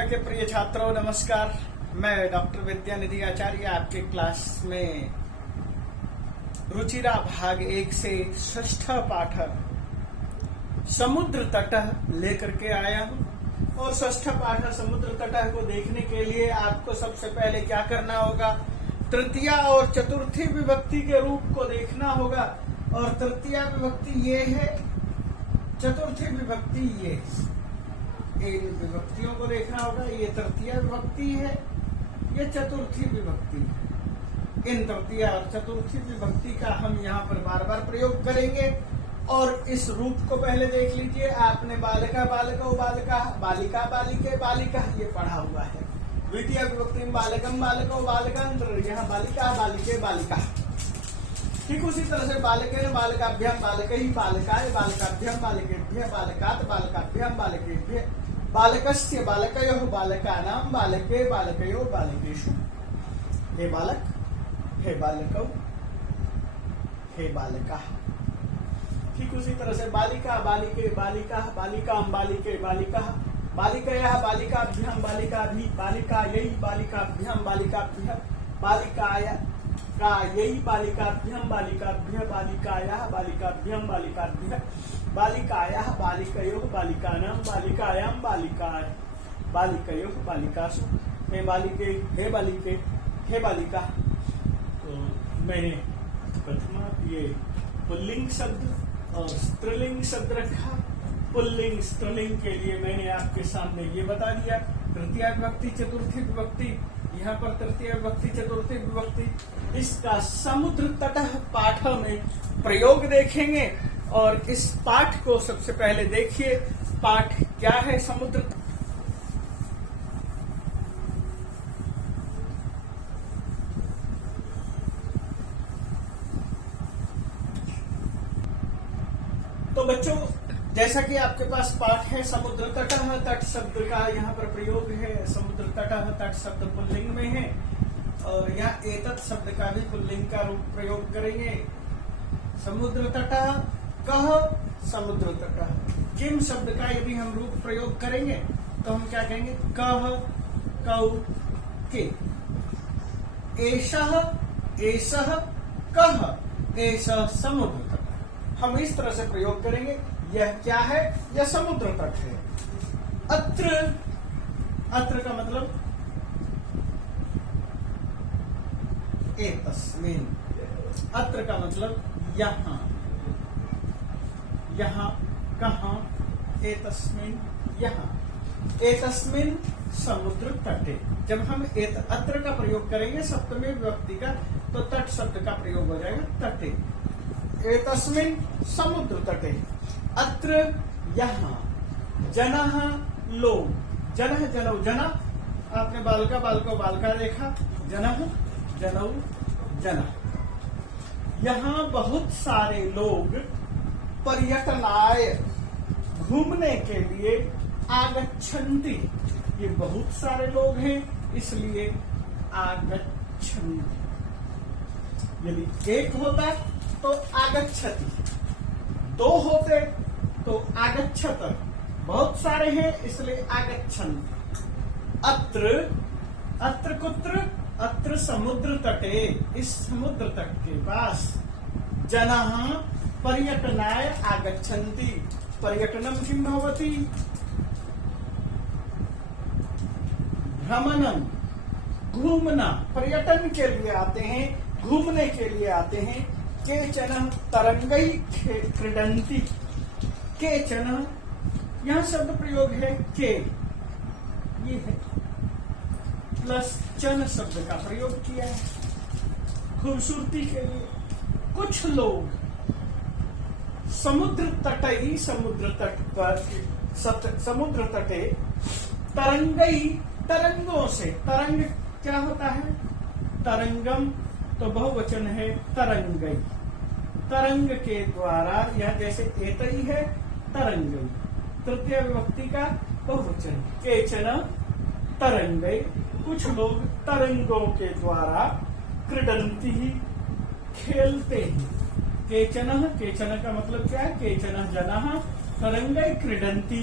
के प्रिय छात्रों नमस्कार। मैं डॉक्टर विद्यानिधि आचार्य आपके क्लास में रुचिरा भाग 1 से षष्ठ पाठ समुद्र तट लेकर के आया हूं। और षष्ठ पाठ समुद्र तट को देखने के लिए आपको सबसे पहले क्या करना होगा, तृतीया और चतुर्थी विभक्ति के रूप को देखना होगा। और तृतीया विभक्ति ये है, चतुर्थी विभक्ति ये है। इन विभक्तियों को देखना होगा। ये तृतीया विभक्ति है, ये चतुर्थी विभक्ति है। इन तृतीया और चतुर्थी विभक्ति का हम यहाँ पर बार बार प्रयोग करेंगे। और इस रूप को पहले देख लीजिए। आपने बालिका बालको बालिका, बालिका बालिके बालिका ये पढ़ा हुआ है। द्वितीय विभक्ति बालकम बालको बालिकांतर, यहाँ बालिका बालिके बालिका। ठीक उसी तरह से बालकेन बालकाभ्याम बालकैः बालकाय बालकाभ्याम बालकेभ्यः बालकात् बालकाभ्याम बालकेभ्यः बालकस्य बालकयोः बालकानां बालके बालकयोः बालकेषु। हे बालक, हे बालकौ, हे बालकाः। ठीक उसी तरह से बालिका बालिके बालिकाः बालिकां बालिके बालिकाः बालिकयाः बालिकाभ्यां बालिकाभिः बालिकायै बालिकाभ्यां बालिकाभ्यः बालिकाय कायै बालिकाभ्यां बालिकाभ्यः बालिकायाः बालिकाभ्यां बालिकाभ्यः बालिकायाः बालिकयोः बालिकानां बालिकायां बालिकाय बालिकयोः बालिकासु। हे बालिके, हे बालिके, हे बालिका। तो मैंने प्रथमा ये पुल्लिंग शब्द और स्त्रीलिंग शब्द रखा। पुल्लिंग स्त्रीलिंग के लिए मैंने आपके सामने ये बता दिया। तृतीया विभक्ति चतुर्थी विभक्ति, यहाँ पर तृतीय विभक्ति चतुर्थी विभक्ति, इसका समुद्र तट पाठ में प्रयोग देखेंगे। और इस पाठ को सबसे पहले देखिए। पाठ क्या है? समुद्र तो बच्चों, जैसा कि आपके पास पाठ है समुद्र तट, तट शब्द का यहाँ पर प्रयोग है। समुद्र तट, तट शब्द पुल्लिंग में है। और यहाँ एतत् शब्द का भी पुल्लिंग का रूप प्रयोग करेंगे। समुद्र तट कह, समुद्र तट। किम शब्द का यदि हम रूप प्रयोग करेंगे तो हम क्या कहेंगे? कह, कौ, के। एषः, एषः कह, एषः समुद्र तट। हम इस तरह से प्रयोग करेंगे। यह क्या है? यह समुद्र तट है। अत्र, अत्र का मतलब एतस्मिन्। अत्र का मतलब यहाँ, यहाँ, कहाँ, एतस्मिन्, यहाँ। एतस्मिन् समुद्र तटे। जब हम अत्र का प्रयोग करेंगे सप्तमी विभक्ति का, तो तट शब्द का प्रयोग हो जाएगा तटे। एतस्मिन् समुद्र तटे। अत्र यहाँ। जनः लोग, जनः जनौ जना। आपने बालका बालको बालका देखा। जनः जनौ जना। यहाँ बहुत सारे लोग पर्यटनाय घूमने के लिए आगच्छन्ति। ये बहुत सारे लोग हैं इसलिए आगच्छन्ति। यदि एक होता तो आगच्छति, दो होते तो आगच्छत। बहुत सारे हैं इसलिए आगच्छन्ति। अत्र, अत्र कुत्र? अत्र समुद्र तटे। इस समुद्र तट के पास जनाः पर्यटनाय आगच्छन्ति। पर्यटनम किं भवति? भ्रमणम, घूमना। पर्यटन के लिए आते हैं, घूमने के लिए आते हैं। केचन तरंगै क्रीडन्ति। केचन, यहाँ शब्द प्रयोग है के, ये है, प्लस चन शब्द का प्रयोग किया है खूबसूरती के लिए। कुछ लोग समुद्र तटई, समुद्र तट पर, समुद्र तटे तरंगई, तरंगों से। तरंग क्या होता है? तरंगम तो बहुवचन है तरंगई। तरंग के द्वारा, यह जैसे एतई है तरंगई, तृतीय विभक्ति का बहुवचन। केचन तरंगई, कुछ लोग तरंगों के द्वारा क्रीडन्ति, खेलते हैं। केचन, केचन का मतलब क्या है? केचन जनाः तरंगै क्रीडन्ति।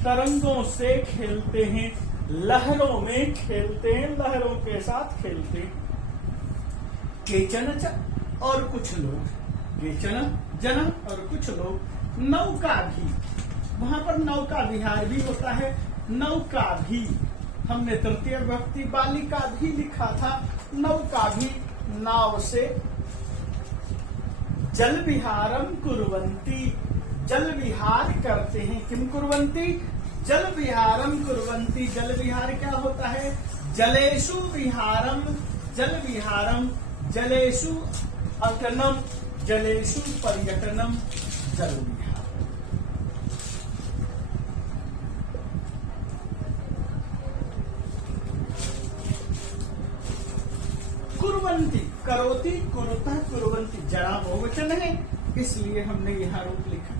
तरंगों से खेलते हैं, लहरों में खेलते हैं, लहरों के साथ खेलते हैं। केचन च और कुछ लोग, केचन जन और कुछ लोग, नौका भी, वहां पर नौका विहार भी होता है, नौका भी, हमने तृतीय विभक्ति बालिका भी लिखा था, नौका भी, नाव से जल विहारम कुर्वन्ति, जल विहार करते हैं, किम कुर्वन्ति, जल विहारम कुर्वन्ति। जल विहार क्या होता है, जलेषु विहारम, जल विहारम, जलेषु अटनम, जलेषु पर्यटनम, जल विहार। कुर्वन्ति, करोति, कुरुतः, कुर्वन्ति, जरा बहुवचन है इसलिए हमने यहाँ रूप लिखा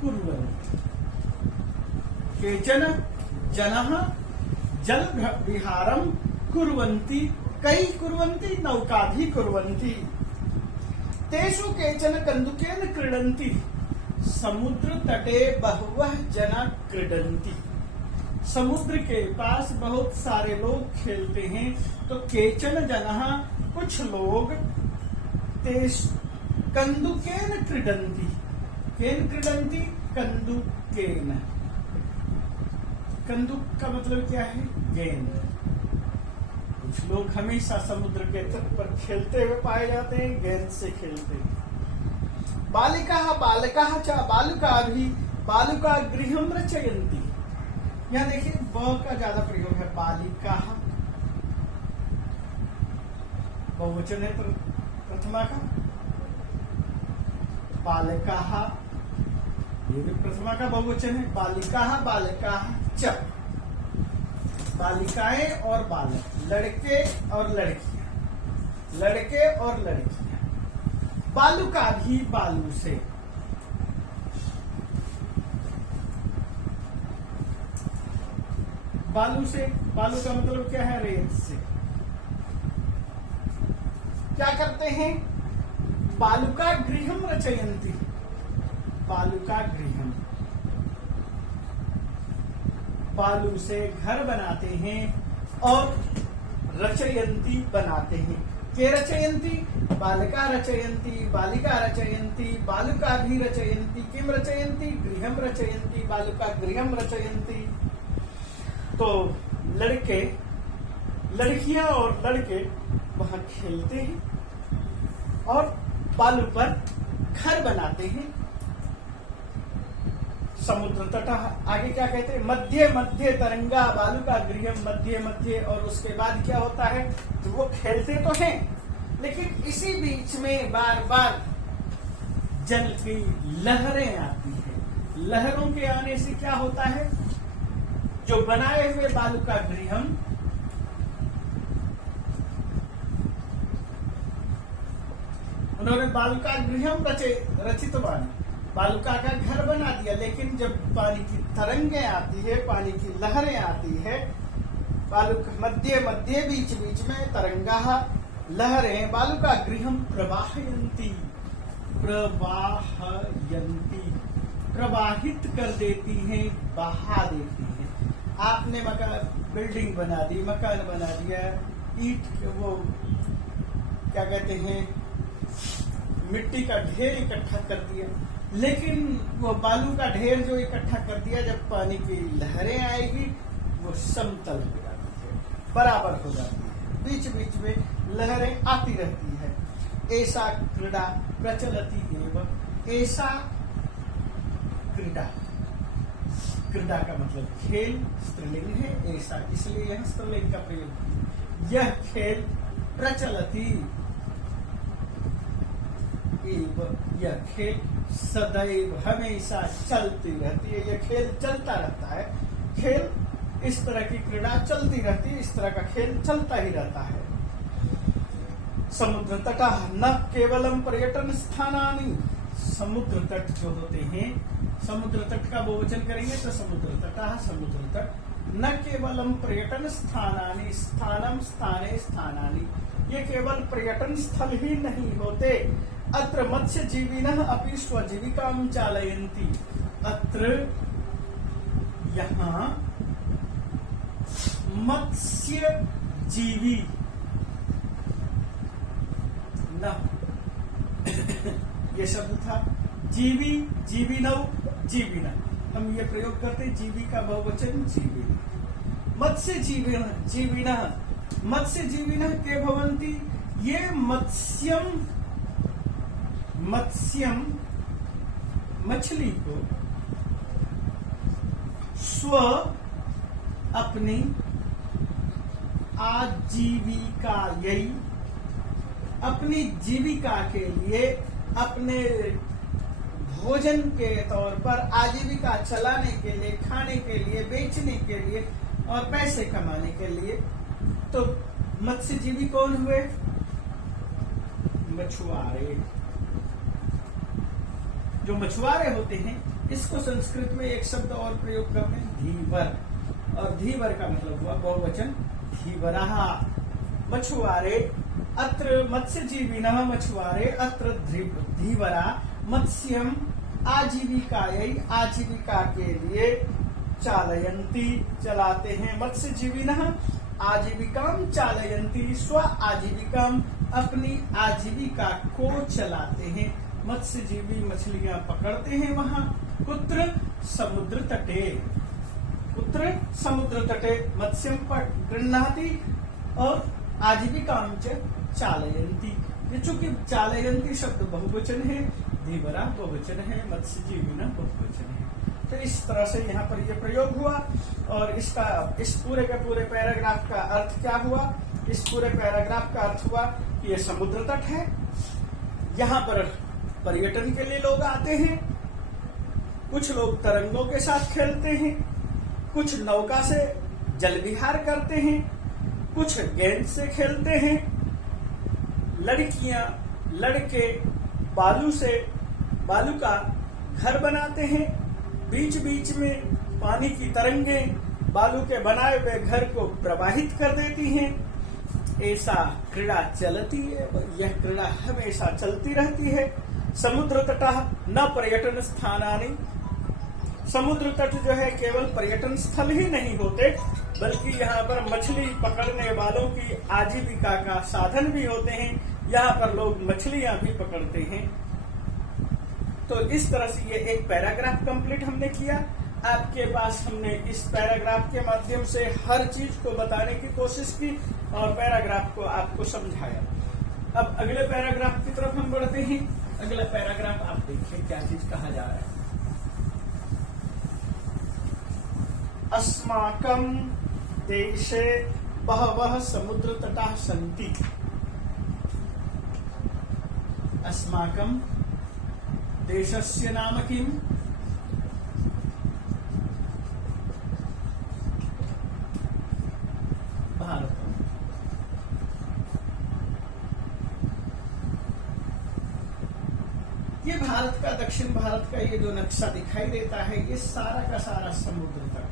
कुर्वन्ति। केचन जनः जल विहारम कुर्वन्ति, कई कुर्वन्ति, नौका भी कुर्वन्ति। तेषु केचन कन्दुकेन क्रीडन्ति, समुद्र तटे बहवः जना क्रीडन्ति। समुद्र के पास बहुत सारे लोग खेलते हैं, तो केचन जनः कुछ लोग, कंदुकेन क्रीडन्ति, केन क्रीडन्ति, कंदुकेन। कंदुक का मतलब क्या है, गेंद। कुछ लोग हमेशा समुद्र के तट पर खेलते हुए पाए जाते हैं, गेंद से खेलते हैं। बालिका बालका च बालुका भी, बालुका गृहम रचयन्ति। यहाँ देखिए ब का ज्यादा प्रयोग है, बालिका बहुवचन है प्रथमा का, बालका ये भी प्रथमा का बहुवचन है, बालिका बालका च, बालिकाएं और बालक, लड़के और लड़कियां, लड़के और लड़कियां। बालुका भी, बालू से, बालू से, बालू का मतलब क्या है, रेत से। क्या करते हैं, बालुका गृहम रचयन्ति, बालुका गृहम, बालू से घर बनाते हैं और रचयन्ति बनाते हैं। के रचयन्ति, बालिका रचयन्ति, बालिका रचयन्ति, बालुका भी रचयन्ति, किम रचयन्ति, गृहम रचयन्ति, बालुका गृहम रचयन्ति। तो लड़के, लड़कियां और लड़के वहां खेलते हैं और बालू पर घर बनाते हैं। समुद्र तट, आगे क्या कहते हैं, मध्य मध्य तरंगा बालुका गृहम, मध्य मध्य। और उसके बाद क्या होता है, तो वो खेलते तो हैं लेकिन इसी बीच में बार बार जल की लहरें आती है। लहरों के आने से क्या होता है, जो बनाए हुए बालुका गृहम, उन्होंने बालुका गृहम रचितवान, बालुका का घर बना दिया, लेकिन जब पानी की तरंगें आती है, पानी की लहरें आती है, बालुका मध्य मध्य बीच बीच में तरंगा लहरें, बालुका गृहम प्रवाहयन्ति, प्रवाहयन्ति, प्रवाहित कर देती हैं, बहा देती हैं। आपने बिल्डिंग बना दी, मकान बना दिया, ईट वो क्या कहते हैं, मिट्टी का ढेर इकट्ठा कर दिया, लेकिन वो बालू का ढेर जो इकट्ठा कर दिया, जब पानी की लहरें आएगी वो समतल हो जाती है, बराबर हो जाती है, बीच बीच में लहरें आती रहती है। ऐसा क्रीड़ा प्रचलती एवं, ऐसा क्रीड़ा, क्रीड़ा का मतलब खेल, स्त्रीलिंग है, ऐसा इसलिए यह स्त्रीलिंग का प्रयोग। यह खेल प्रचलती, यह खेल सदैव हमेशा चलती रहती है, यह खेल चलता रहता है। खेल इस तरह की क्रीड़ा चलती रहती है, इस तरह का खेल चलता ही रहता है। समुद्र तट न केवलम पर्यटन स्थानानि, समुद्र तट जो होते हैं, समुद्र तट का बहुवचन करेंगे तो समुद्र तट, समुद्र तट न केवलम पर्यटन स्थानानि, स्थानम स्थाने स्थानानि, ये केवल पर्यटन स्थल ही नहीं होते। अत्र मत्स्य जीविनः अपि स्वजीविकां चालयन्ति, अत्र यहाँ मत्स्य जीवी न ये शब्द था। जीवी, जीविनौ, जीविना, हम ये प्रयोग करते हैं जीवी का बहुवचन जीविनी। मत्स्य जीविनः, मत्स्य जीविनः के भवन्ति, ये मत्स्यम मछली को स्व अपनी आजीविका, यही अपनी जीविका के लिए, अपने भोजन के तौर पर, आजीविका चलाने के लिए, खाने के लिए, बेचने के लिए और पैसे कमाने के लिए। तो मत्स्यजीवी कौन हुए? मछुआरे। जो मछुआरे होते हैं, इसको संस्कृत में एक शब्द और प्रयोग करते हैं, धीवर, और धीवर का मतलब हुआ बहुवचन धीवरः। मछुआरे, अत्र मत्स्यजीविनः मछुआरे, अत्र धीवरा मत्स्यम आजीविकायै, आजीविका के लिए चालयन्ति, चलाते हैं। मत्स्यजीविनः आजीविकाम चालयन्ति, स्व आजीविकाम, अपनी आजीविका को चलाते हैं। मत्स्यजीवी मछलियां पकड़ते हैं वहां, कुत्र? समुद्र तटे, कुत्र? समुद्र तटे। मत्स्यम गृह्णाति और आजीविकाम च चालयन्ति। ये चूंकि चालयन्ति शब्द बहुवचन है, धीवरा बहुवचन है, मत्स्यजीविना बहुवचन है। तो इस तरह से यहाँ पर यह प्रयोग हुआ। और इसका, इस पूरे के पूरे पैराग्राफ का अर्थ क्या हुआ? इस पूरे पैराग्राफ का अर्थ हुआ कि यह समुद्र तट है, यहाँ पर पर्यटन के लिए लोग आते हैं, कुछ लोग तरंगों के साथ खेलते हैं, कुछ नौका से जल विहार करते हैं, कुछ गेंद से खेलते हैं, लड़कियां लड़के बालू का घर बनाते हैं, बीच बीच में पानी की तरंगें बालू के बनाए हुए घर को प्रवाहित कर देती हैं। ऐसा क्रीड़ा चलती है, यह क्रीड़ा हमेशा चलती रहती है। समुद्र तटः न पर्यटन स्थानानि, समुद्र तट जो है केवल पर्यटन स्थल ही नहीं होते, बल्कि यहाँ पर मछली पकड़ने वालों की आजीविका का साधन भी होते हैं। यहाँ पर लोग मछलियां भी पकड़ते हैं। तो इस तरह से ये एक पैराग्राफ कंप्लीट हमने किया। आपके पास हमने इस पैराग्राफ के माध्यम से हर चीज को बताने की कोशिश की और पैराग्राफ को आपको समझाया। अब अगले पैराग्राफ की तरफ हम बढ़ते हैं। अगला पैराग्राफ आप देखिए क्या चीज कहा जा रहा है। अस्माकं देशे बहवः समुद्र तटाः सन्ति। अस्माकं देशस्य नाम किम्? भारत। ये भारत का, दक्षिण भारत का ये जो नक्शा दिखाई देता है, ये सारा का सारा समुद्र तट।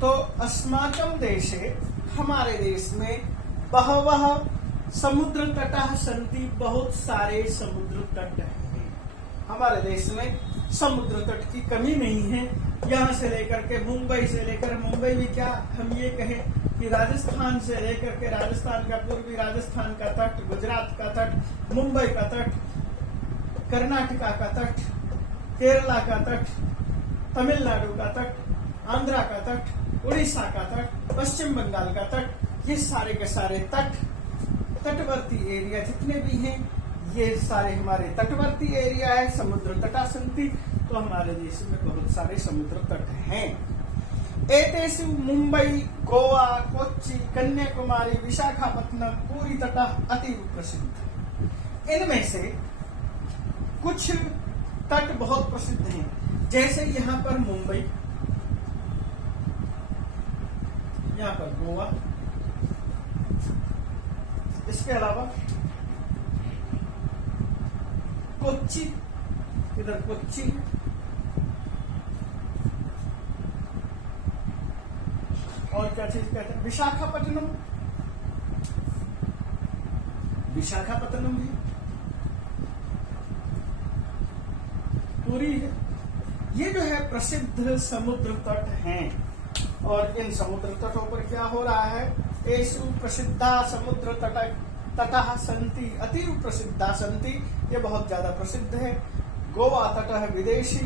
तो अस्माकं देशे, हमारे देश में, बहवः समुद्र तटः सन्ति, बहुत सारे समुद्र तट हैं। हमारे देश में समुद्र तट की कमी नहीं है। यहाँ से लेकर के मुंबई से लेकर, मुंबई भी क्या हम ये कहें कि राजस्थान से लेकर के, राजस्थान का पूर्वी राजस्थान का तट, गुजरात का तट, मुंबई का तट, कर्नाटका का तट, केरला का तट, तमिलनाडु का तट, आंध्रा का तट, उड़ीसा का तट, पश्चिम बंगाल का तट, ये सारे के सारे तटवर्ती एरिया जितने भी हैं, ये सारे हमारे तटवर्ती एरिया है। समुद्र तटा सन्ति, तो हमारे देश में बहुत सारे समुद्र तट हैं। एतेषु मुंबई, गोवा, कोच्चि, कन्याकुमारी, विशाखापत्तनम, पूरी तटः अतीव प्रसिद्ध। इनमें से कुछ तट बहुत प्रसिद्ध हैं, जैसे यहाँ पर मुंबई, यहाँ पर गोवा, इसके अलावा कोच्चि, इधर कोच्चि, और क्या चीज कहते हैं, विशाखापत्तनम, विशाखापत्तनम है, पुरी है, ये जो है प्रसिद्ध समुद्र तट हैं। और इन समुद्र तटों पर क्या हो रहा है, एषु प्रसिद्धा समुद्र तटः सन्ति, अतीव प्रसिद्धा सन्ति, ये बहुत ज्यादा प्रसिद्ध है। गोवा तटः विदेशी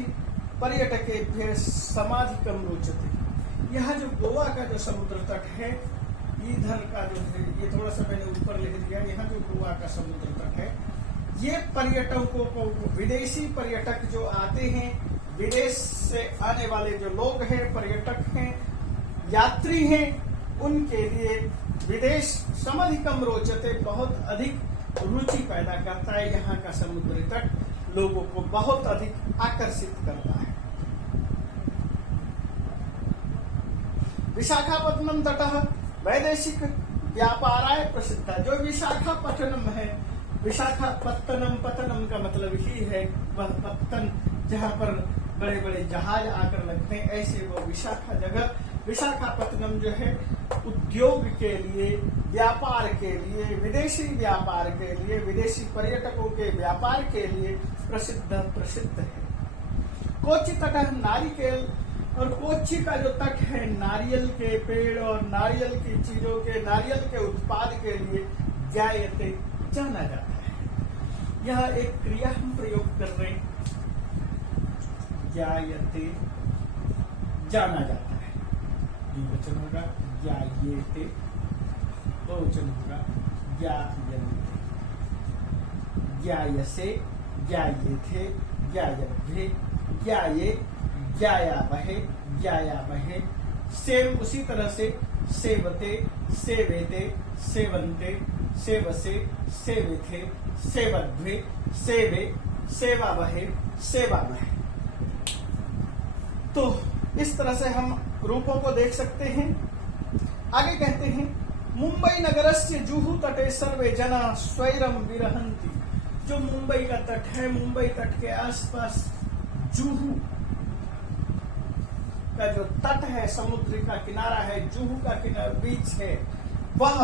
पर्यटकेभ्यः समाधिकं रोचते। यह जो गोवा का जो समुद्र तट है, इधर का जो है, ये थोड़ा सा मैंने ऊपर लिख दिया, यहाँ जो गोवा का समुद्र तट है, ये पर्यटकों को, विदेशी पर्यटक जो आते हैं, विदेश से आने वाले जो लोग हैं, पर्यटक हैं, यात्री हैं, उनके लिए विदेश समाधिकम रोचते, बहुत अधिक रुचि पैदा करता है। यहाँ का समुद्री तट लोगों को बहुत अधिक आकर्षित करता है। विशाखापत्तनम तटः वैदेशिक व्यापाराय प्रसिद्ध है। जो विशाखापत्तनम है, विशाखापत्तनम, पत्तनम का मतलब ही है वह पत्तन, जहाँ पर बड़े बड़े जहाज आकर लगते हैं, ऐसे वो विशाखा जगह, विशाखापत्तनम जो है उद्योग के लिए, व्यापार के लिए, विदेशी व्यापार के लिए, विदेशी पर्यटकों के व्यापार के लिए प्रसिद्ध है। कोच्चि तटः नारिकेल, और कोच्चि का जो तट है, नारियल के पेड़ और नारियल की चीजों के, नारियल के उत्पाद के लिए जायते, जाना जाता है। यह एक क्रिया हम प्रयोग कर रहे हैं, जायते, जाना जाता है। द्विवचन होगा जायेते, बहुवचन होगा ज्ञायन्ते, ज्ञायसे, ज्ञायेथे, ज्ञायध्वे, ज्ञाये, ज्ञायामहे, ज्ञायामहे। सेम उसी तरह से सेवते, सेवेते, सेवन्ते, सेवसे, सेविथे, सेवध्वे, सेवे, सेवावहे, सेवामहे। तो इस तरह से हम रूपों को देख सकते हैं। आगे कहते हैं, मुंबई नगरस्य जुहू तटे सर्वे जना स्वैरम विरहंती। जो मुंबई का तट है, मुंबई तट के आसपास जुहू का जो तट है, समुद्र का किनारा है, जुहू का किनारा बीच है, वह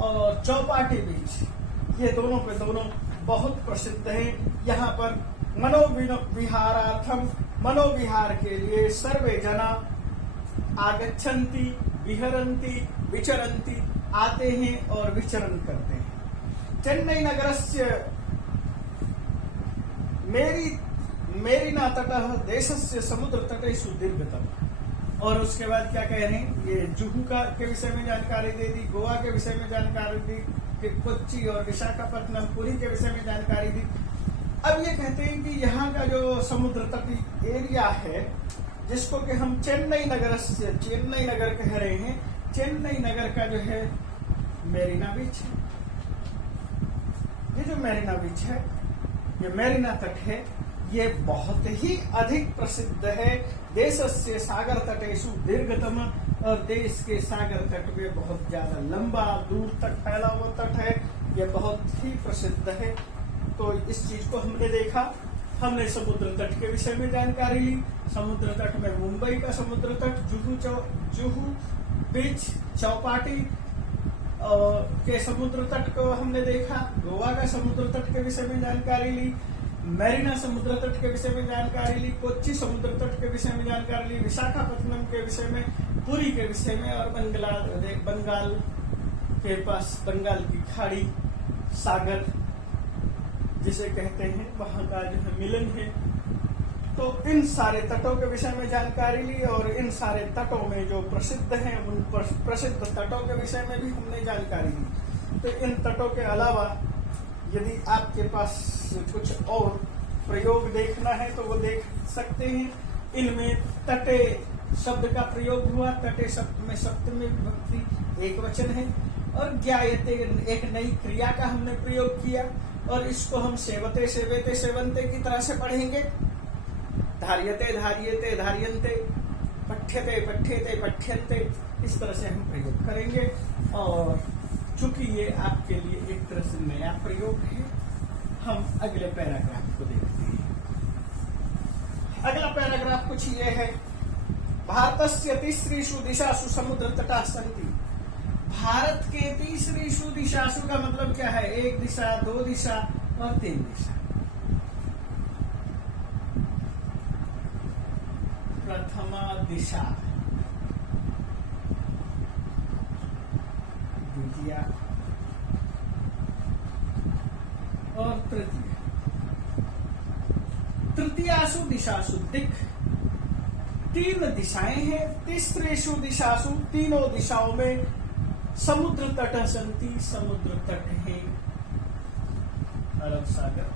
और चौपाटी बीच, ये दोनों के दोनों बहुत प्रसिद्ध हैं। यहाँ पर मनोविहारार्थम, मनोविहार के लिए सर्वे जना आगच्छन्ति, विहरन्ति, विचरन्ति, आते हैं और विचरण करते हैं। चेन्नई नगरस्य मेरीना तटः देशस्य समुद्र तटेषु दीर्घतम। और उसके बाद क्या कह रहे हैं, ये जुहू का के विषय में जानकारी दे दी, गोवा के विषय में जानकारी दी, कोच्चि और विशाखापत्तनम, पुरी के विषय में जानकारी दी। अब ये कहते हैं कि यहाँ का जो समुद्र तटी एरिया है, जिसको कि हम चेन्नई नगर कह रहे हैं, चेन्नई नगर का जो है मेरीना बीच है। ये जो मेरीना बीच है, ये मेरीना तट है, ये बहुत ही अधिक प्रसिद्ध है। देशस्य सागर तटेषु दीर्घतम, और देश के सागर तट में बहुत ज्यादा लंबा दूर तक फैला हुआ तट है, ये बहुत ही प्रसिद्ध है। तो इस चीज को हमने देखा, हमने समुद्र तट के विषय में जानकारी ली। समुद्र तट में मुंबई का समुद्र तट, जुहू बीच, चौपाटी के समुद्र तट को हमने देखा। गोवा का समुद्र तट के विषय में जानकारी ली, मेरीना समुद्र तट के विषय में जानकारी ली, कोच्चि समुद्र तट के विषय में जानकारी ली, विशाखापत्तनम के विषय में, पुरी के विषय में, और बंगाल के पास बंगाल की खाड़ी, सागर जिसे कहते हैं, वहां का जो है मिलन है। तो इन सारे तटों के विषय में जानकारी ली, और इन सारे तटों में जो प्रसिद्ध हैं, उन प्रसिद्ध तटों के विषय में भी हमने जानकारी ली। तो इन तटों के अलावा यदि आपके पास कुछ और प्रयोग देखना है तो वो देख सकते हैं। इनमें तटे शब्द का प्रयोग हुआ, तटे शब्द में सप्तमी विभक्ति एक वचन है, और ज्ञायते एक नई क्रिया का हमने प्रयोग किया, और इसको हम सेवते, सेवेते, सेवन्ते की तरह से पढ़ेंगे। धार्यते, धार्यते, धार्यन्ते, पठ्यते, पठ्यते, पठ्यन्ते, इस तरह से हम प्रयोग करेंगे। और चूंकि ये आपके लिए एक तरह से नया प्रयोग है, हम अगले पैराग्राफ को देखते हैं। अगला पैराग्राफ कुछ ये है, भारतस्य तीसरीषु दिशासु समुद्र तटाः सन्ति। भारत के तीसरीषु दिशासु का मतलब क्या है, एक दिशा, दो दिशा और तीन दिशा। प्रथमा दिशा, द्वितीया और तृतीय। तृतीयासु दिशासु दिक्, तीन दिशाएं हैं। तीसरेषु दिशासु, तीनों दिशाओं में समुद्र तट सन्ति, समुद्र तट है अरब सागर,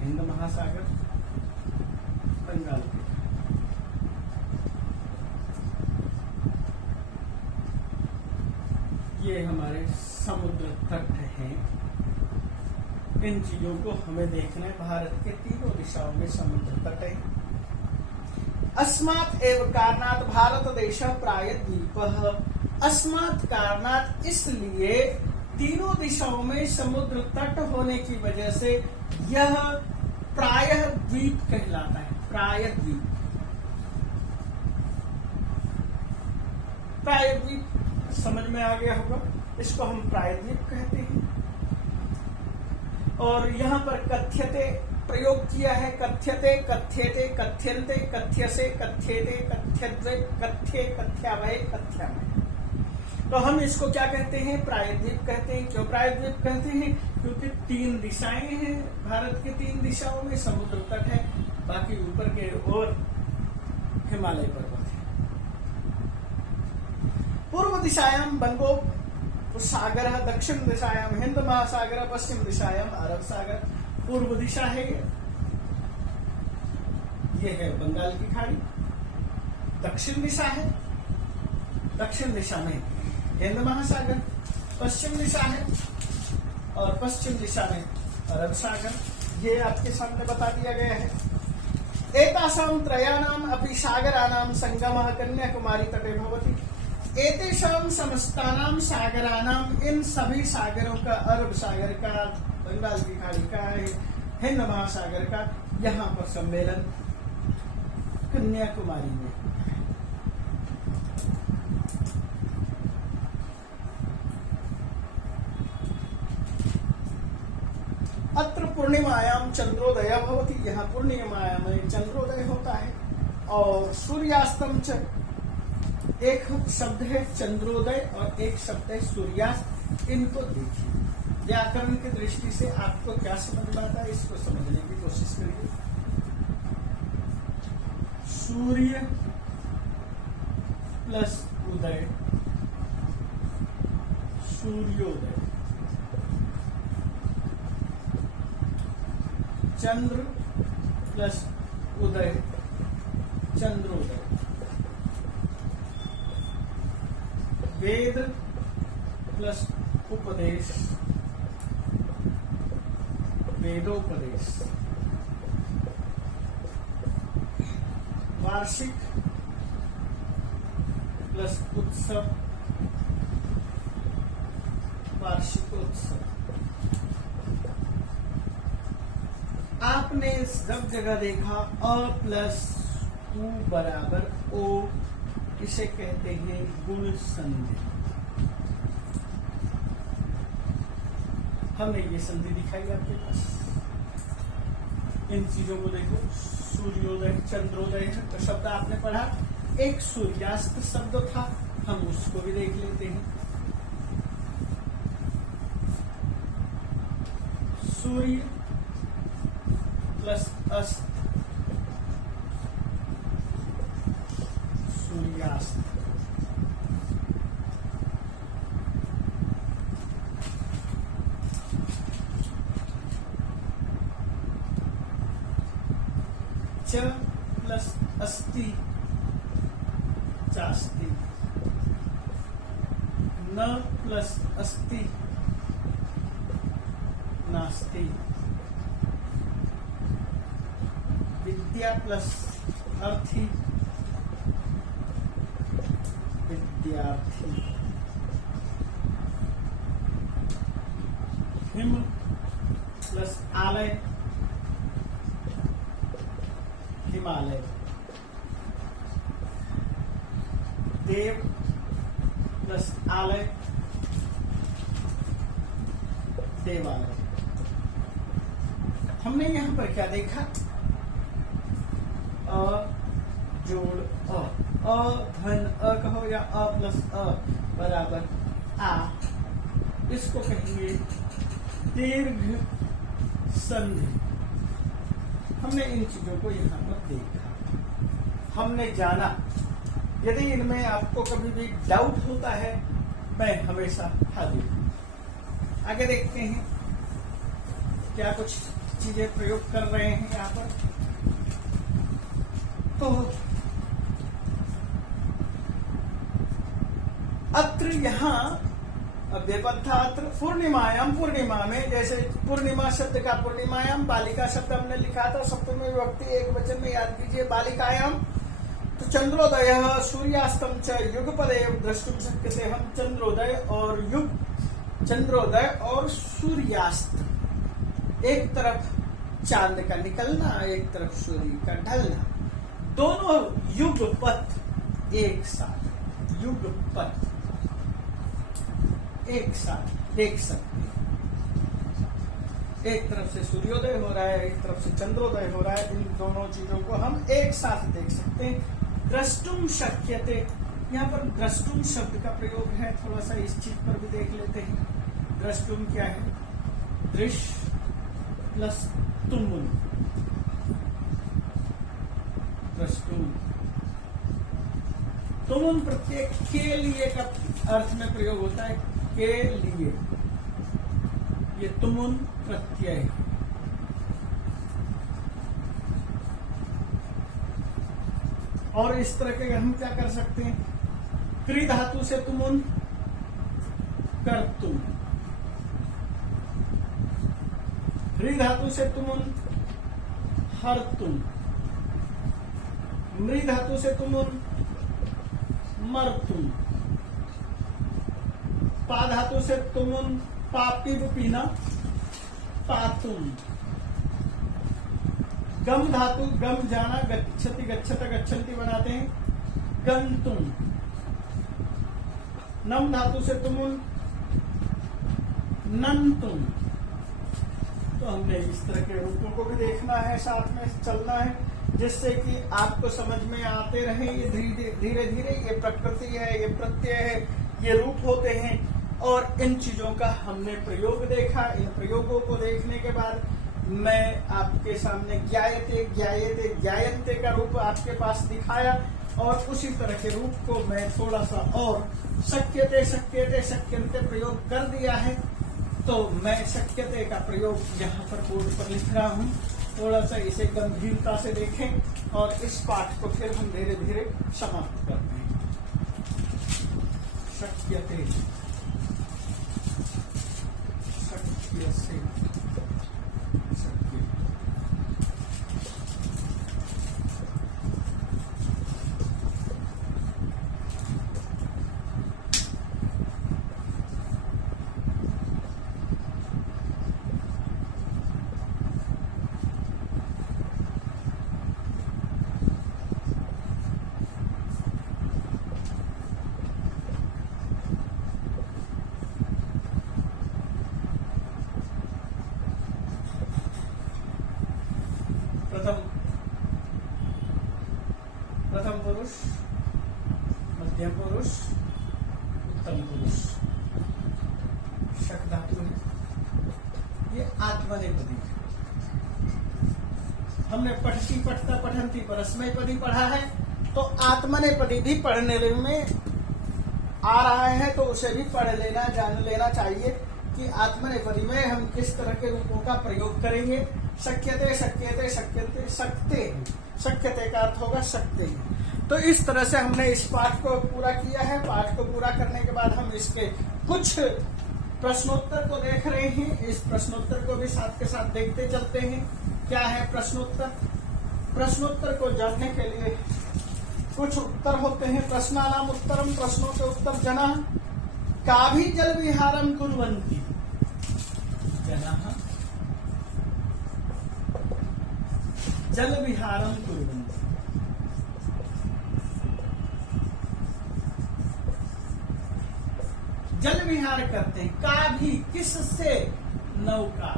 हिंद महासागर, बंगाल की खाड़ी। ये हमारे समुद्र तट हैं। इन चीजों को हमें देखना है। भारत के तीनों दिशाओं में समुद्र तट है। अस्मात् एव कारणात् भारत देश प्रायद्वीपः। अस्मात् कारणात् इसलिए, तीनों दिशाओं में समुद्र तट होने की वजह से यह प्रायः द्वीप कहलाता है। प्रायद्वीप, प्रायद्वीप समझ में आ गया होगा। इसको हम प्रायद्वीप कहते हैं। और यहाँ पर कथ्यते प्रयोग किया है। कथ्यते, कथ्यते, कथ्यन्ते, कथ्यसे, कथ्येते, कथ्यद्वे, कथ्ये, कथ्यावहे, कथ्यामहे। तो हम इसको क्या कहते हैं? प्रायद्वीप कहते हैं। क्यों प्रायद्वीप कहते हैं? क्योंकि तीन दिशाएं हैं। भारत की तीन दिशाओं में समुद्र तट है, बाकी ऊपर के ओर हिमालय पर्वत है। पूर्व दिशायां बंगोप सागर, दक्षिण दिशायां हिंद महासागर, पश्चिम दिशायां अरब सागर। पूर्व दिशा है ये है बंगाल की खाड़ी। दक्षिण दिशा है, दक्षिण दिशा में हिंद महासागर। पश्चिम दिशा है और पश्चिम दिशा में अरब सागर। ये आपके सामने बता दिया गया है। एतासां त्रयाणाम अपि सागराणाम संगमः कन्याकुमारी तटे भवति। एतेषां समस्तानां सागराणाम, इन सभी सागरों का, अरब सागर का, बंगाल की खाड़ी का, हिंद महासागर का, यहाँ पर सम्मेलन कन्याकुमारी में। अत्र पूर्णिमायां चंद्रोदय भवति। यहाँ पूर्णिमा में चंद्रोदय होता है। और सूर्यास्तम च, एक शब्द है चंद्रोदय और एक शब्द है सूर्यास्त। इनको देखिए, व्याकरण की दृष्टि से आपको क्या समझ में आता है, इसको समझने की कोशिश करिए। सूर्य प्लस उदय, सूर्योदय। चंद्र प्लस उदय, चंद्रोदय। वेद प्लस उपदेश, वेदोपदेश। वार्षिक प्लस उत्सव, वार्षिकोत्सव। आपने सब जगह देखा अ प्लस उ बराबर ओ, इसे कहते हैं गुण संधि। हमने ये संधि दिखाई आपके पास। इन चीजों को देखो, सूर्योदय, चंद्रोदय है तो शब्द आपने पढ़ा। एक सूर्यास्त शब्द था, हम उसको भी देख लेते हैं। सूर्य प्लस अस्त, सूर्यास्त। च प्लस अस्ति, चास्ति। न प्लस अस्ति, नास्ति। विद्या प्लस अर्थी, विद्यार्थी। हिम प्लस आलय, हिमालय। देव प्लस आलय, देवालय। हमने यहां पर क्या देखा? अ जोड़ अ धन अ कहो या अ प्लस अ बराबर आ, इसको कहेंगे दीर्घ संधि। हमने इन चीजों को यहाँ पर देखा, हमने जाना। यदि इनमें आपको कभी भी डाउट होता है, मैं हमेशा हाजिर हूं। आगे देखते हैं क्या कुछ चीजें प्रयोग कर रहे हैं यहाँ पर। तो अत्र यहाँ व्यबद्धात्र पूर्णिमायाम, पूर्णिमा में, जैसे पूर्णिमा शब्द का पूर्णिमायाम, बालिका शब्द हमने लिखा था सप्तमी विभक्ति एक वचन में, याद कीजिए बालिकायाम। तो चंद्रोदय सूर्यास्तम च युगपद द्रष्टुम शक्यते। हम चंद्रोदय और युग, चंद्रोदय और सूर्यास्त, एक तरफ चांद का निकलना, एक तरफ सूर्य का ढलना, दोनों युगपथ एक साथ, युगपथ एक साथ देख सकते हैं। एक तरफ से सूर्योदय हो रहा है, एक तरफ से चंद्रोदय हो रहा है, इन दोनों चीजों को हम एक साथ देख सकते हैं। द्रष्टुम शक्यते, यहाँ पर द्रष्टुम शब्द का प्रयोग है, थोड़ा सा इस चीज पर भी देख लेते हैं। द्रष्टुम क्या है? दृश्य प्लस तुमुन, द्रष्टुम। तुमुन प्रत्यय के लिए का अर्थ में प्रयोग होता है, के लिए, ये तुमुन प्रत्यय है। और इस तरह के हम क्या कर सकते हैं? क्री धातु से तुमुन, कर्तुम, ह्री धातु से तुमुन, हर्तुम, मृ धातु से तुमुन, मर्तुम, पा धातु से तुमुन, पापिब पीना, पातुम, गम धातु गम जाना, गच्छति गच्छत गच्छन्ति बनाते हैं, गंतुम, नम धातु से तुमुन, नंतुम। तो हमने इस तरह के रूपों को भी देखना है, साथ में चलना है, जिससे कि आपको समझ में आते रहे। ये धीरे धीरे ये प्रकृति है, ये प्रत्यय है, ये रूप होते हैं। और इन चीजों का हमने प्रयोग देखा। इन प्रयोगों को देखने के बाद मैं आपके सामने ज्ञायते ज्ञायते ज्ञायन्ते का रूप आपके पास दिखाया, और उसी तरह के रूप को मैं थोड़ा सा और शक्यते शक्यते शक्यन्ते प्रयोग कर दिया है। तो मैं शक्यते का प्रयोग यहाँ पर बोर्ड पर लिख रहा हूँ। थोड़ा सा इसे गंभीरता से देखें और इस पाठ को फिर हम धीरे धीरे समाप्त करते हैं। शक्यते, शक्य से, शक्य। प्रथम पुरुष, मध्यम पुरुष, उत्तम पुरुष, शक धातु है, ये आत्मनेपदी है। हमने पठती पठता पठंती परस्मैपदी पढ़ा है, तो आत्मनेपदी भी पढ़ने में आ रहा है, तो उसे भी पढ़ लेना, जान लेना चाहिए कि आत्मनेपदी में हम किस तरह के रूपों का प्रयोग करेंगे। शक्यते शक्यते शक्यते सकते, शक्यते का अर्थ होगा सकते। तो इस तरह से हमने इस पाठ को पूरा किया है। पाठ को पूरा करने के बाद हम इसके कुछ प्रश्नोत्तर को देख रहे हैं। इस प्रश्नोत्तर को भी साथ के साथ देखते चलते हैं। क्या है प्रश्नोत्तर? प्रश्नोत्तर को जानने के लिए कुछ उत्तर होते हैं। प्रश्नानाम उत्तरम, प्रश्नों के उत्तर। जना काभी जल विहारम कुर्वन्ति, जना जल विहारम कुर्वन्ति। जल विहार करते हैं। काभी किससे? नौका।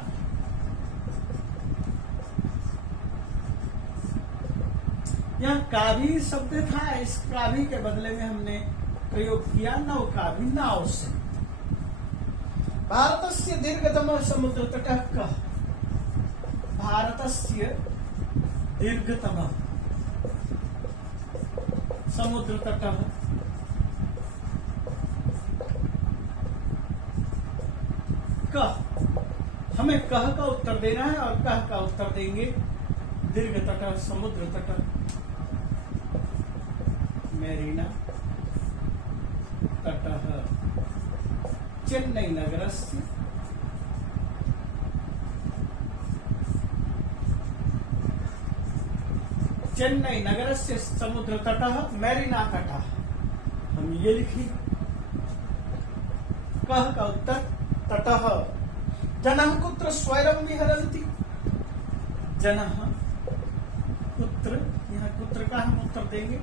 यहाँ काभी शब्द था, इस काभी के बदले में हमने प्रयोग किया नौकाभी, नाव से। भारतस्य दीर्घतम समुद्र तटः कः? भारतस्य दीर्घतम समुद्र तटः कः? हमें कह का उत्तर देना है और कह का उत्तर देंगे दीर्घ तट समुद्र तट मेरीना तटः चेन्नई नगरस्य चेन्नई नगरस्य समुद्र तटः मेरीना तटः। हम ये लिखेंगे कह का उत्तर तटः। जनः कुत्र स्वैरं विहरन्ति? जनः कुत्र, यहाँ कुत्र का हम उत्तर देंगे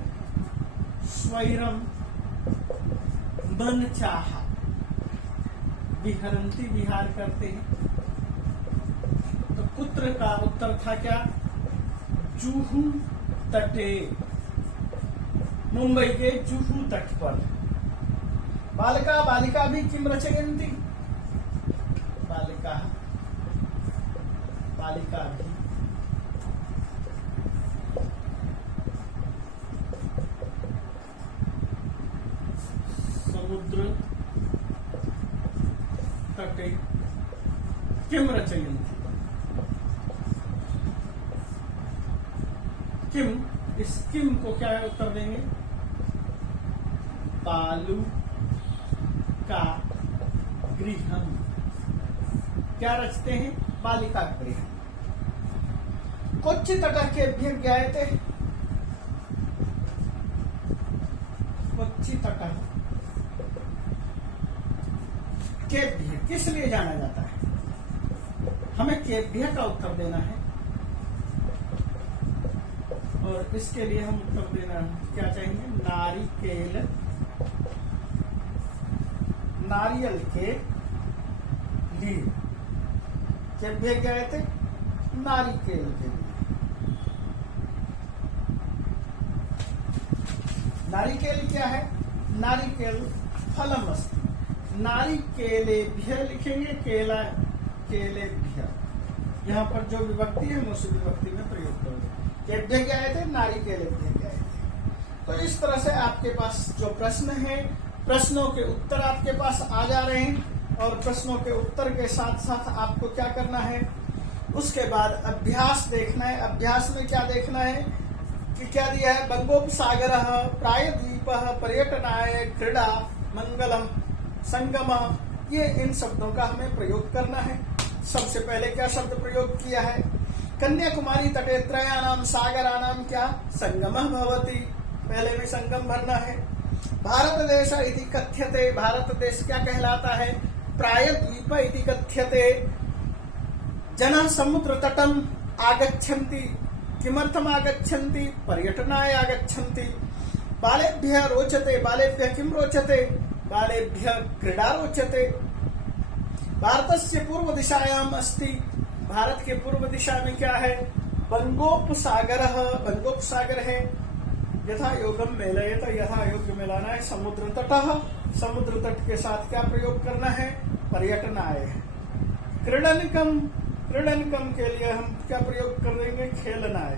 स्वैरम, मन चाह, विहरन्ति विहार करते हैं। तो कुत्र का उत्तर था क्या? जुहू तटे, मुंबई के जुहू तट पर। बालिका बालिका भी किम रचयन्ति? बालिका बालिका भी समुद्र तटे किम रचयन्ति? किम, इस किम को क्या उत्तर देंगे? बालू का गृहम। क्या रचते हैं? बालिका गृह। कोच्चि तट के भी गए थे। कोच्चि तट केभ्य किस लिए जाना जाता है? हमें केभ्य का उत्तर देना है और इसके लिए हम उत्तर देना क्या चाहिए? नारिकेल, नारियल के लिए। केभ्य गए थे? नारिकेल के लिए। नारिकेल क्या है? नारिकेल फलम अस्ति। नारिकेलेभ्य लिखेंगे, केला केलेभ्य। यहाँ पर जो विभक्ति है उस विभक्ति में प्रयोग करोगे। केभ्य गए थे, नारिकेलेभ्य गए थे। तो इस तरह से आपके पास जो प्रश्न है, प्रश्नों के उत्तर आपके पास आ जा रहे हैं और प्रश्नों के उत्तर के साथ साथ आपको क्या करना है? उसके बाद अभ्यास देखना है। अभ्यास में क्या देखना है कि क्या दिया है? बंगोपसागर, प्रायद्वीप, पर्यटनाय, क्रीड़ा, मंगलम, संगम, ये इन शब्दों का हमें प्रयोग करना है। सबसे पहले क्या शब्द प्रयोग किया है? कन्याकुमारी तटे त्रयाणाम सागराणाम क्या? संगमः भवति। पहले में संगम भरना है। भारत देश इति कथ्यते, भारत देश क्या कहलाता है? प्रायद्वीप इति कथ्यते। जनाः समुद्र तटम आगच्छन्ति। किमर्थम आगच्छन्ति? पर्यटनाय आगच्छन्ति। बालेभ्यः रोचते, बालेभ्यः किम रोचते? बालेभ्यः क्रीडा रोचते। भारतस्य पूर्व दिशायाम अस्ति, भारत के पूर्व दिशा में क्या है? बंगोपसागरः, बंगोपसागर है। यथा योगम मेलयेत, यथा योग्य मिलाना है। समुद्र तटः, समुद्र तट के साथ क्या प्रयोग करना है? पर्यटनाय। क्रीडनकम, क्रीडनकम के लिए हम क्या प्रयोग करेंगे? खेलनाय।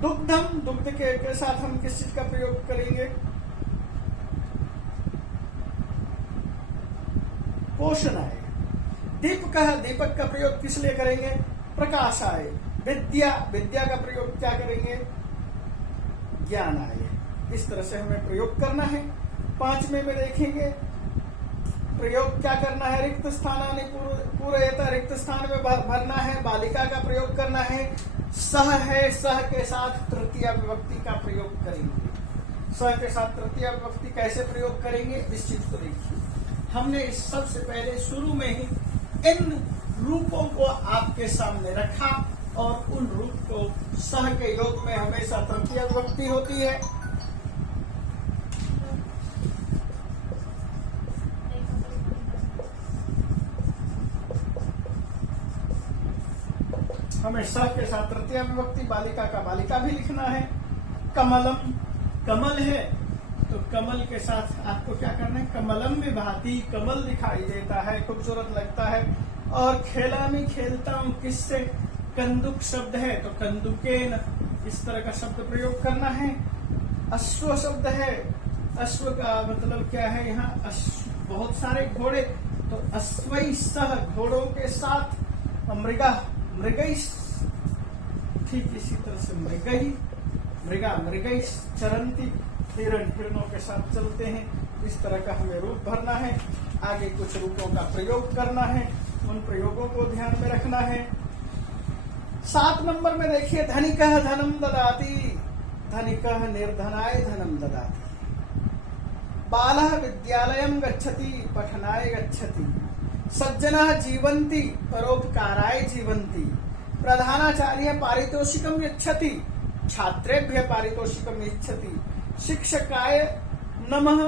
दुग्धम, दुग्ध के साथ हम किस चीज का प्रयोग करेंगे? पोषणाय। दीपकः, दीपक का प्रयोग किस लिए करेंगे? प्रकाशाय। विद्या, विद्या का प्रयोग क्या करेंगे? ज्ञानाय। इस तरह से हमें प्रयोग करना है। 5वें में देखेंगे प्रयोग क्या करना है? रिक्त स्थानानि पूरयत, रिक्त स्थान में भरना है। बालिका का प्रयोग करना है। सह है, सह के साथ तृतीय विभक्ति का प्रयोग करेंगे। सह के साथ तृतीय विभक्ति कैसे प्रयोग करेंगे? इस चीज को देखिए। हमने इस सबसे पहले शुरू में ही इन रूपों को आपके सामने रखा और उन रूप को सह के योग में हमेशा तृतीय विभक्ति होती है। हमें स के साथ तृतीया विभक्ति बालिका का बालिका भी लिखना है। कमलम, कमल है तो कमल के साथ आपको क्या करना है, कमलम विभाति, कमल दिखाई देता है, खूबसूरत लगता है। और खेला में खेलता हूं किससे, कंदुक शब्द है तो कंदुकेन, इस तरह का शब्द प्रयोग करना है। अश्व शब्द है, अश्व का मतलब क्या है, यहाँ बहुत सारे घोड़े, तो अश्वई सह, घोड़ों के साथ। मृगा, मृगई, ठीक इसी तरह से मृगई, मृगा, मृगई चरंती, हिरण, हिरणों के साथ चलते हैं। इस तरह का हमें रूप भरना है। आगे कुछ रूपों का प्रयोग करना है, उन प्रयोगों को ध्यान में रखना है। 7 नंबर में देखिए, धनिकः धनम ददाति, धनिकः निर्धनाय धनम ददाति। बालः विद्यालयं गच्छति, पठनाय गच्छति। सज्जनः जीवन्ति, परोपकाराय जीवन्ति। प्रधानाचार्य पारितोषिकं यच्छति, छात्रेभ्यः पारितोषिकं यच्छति। शिक्षकाय नमः,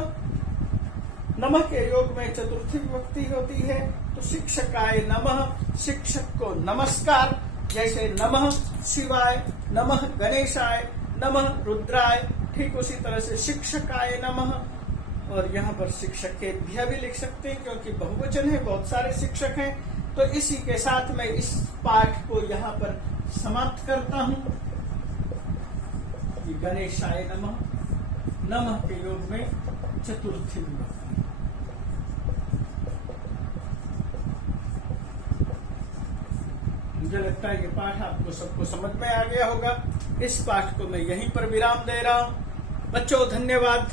नमः के योग में चतुर्थी विभक्ति होती है, तो शिक्षकाय नमः, शिक्षक को नमस्कार। जैसे नमः शिवाय, नमः गणेशाय, नमः रुद्राय, ठीक उसी तरह से शिक्षकाय नमः। और यहाँ पर शिक्षकेभ्यः भी लिख सकते हैं क्योंकि बहुवचन है, बहुत सारे शिक्षक हैं। तो इसी के साथ मैं इस पाठ को यहाँ पर समाप्त करता हूँ। गणेशाय नमः, नमः के योग में चतुर्थी विभक्ति। मुझे लगता है ये पाठ आपको सबको समझ में आ गया होगा। इस पाठ को मैं यहीं पर विराम दे रहा हूँ। बच्चों धन्यवाद।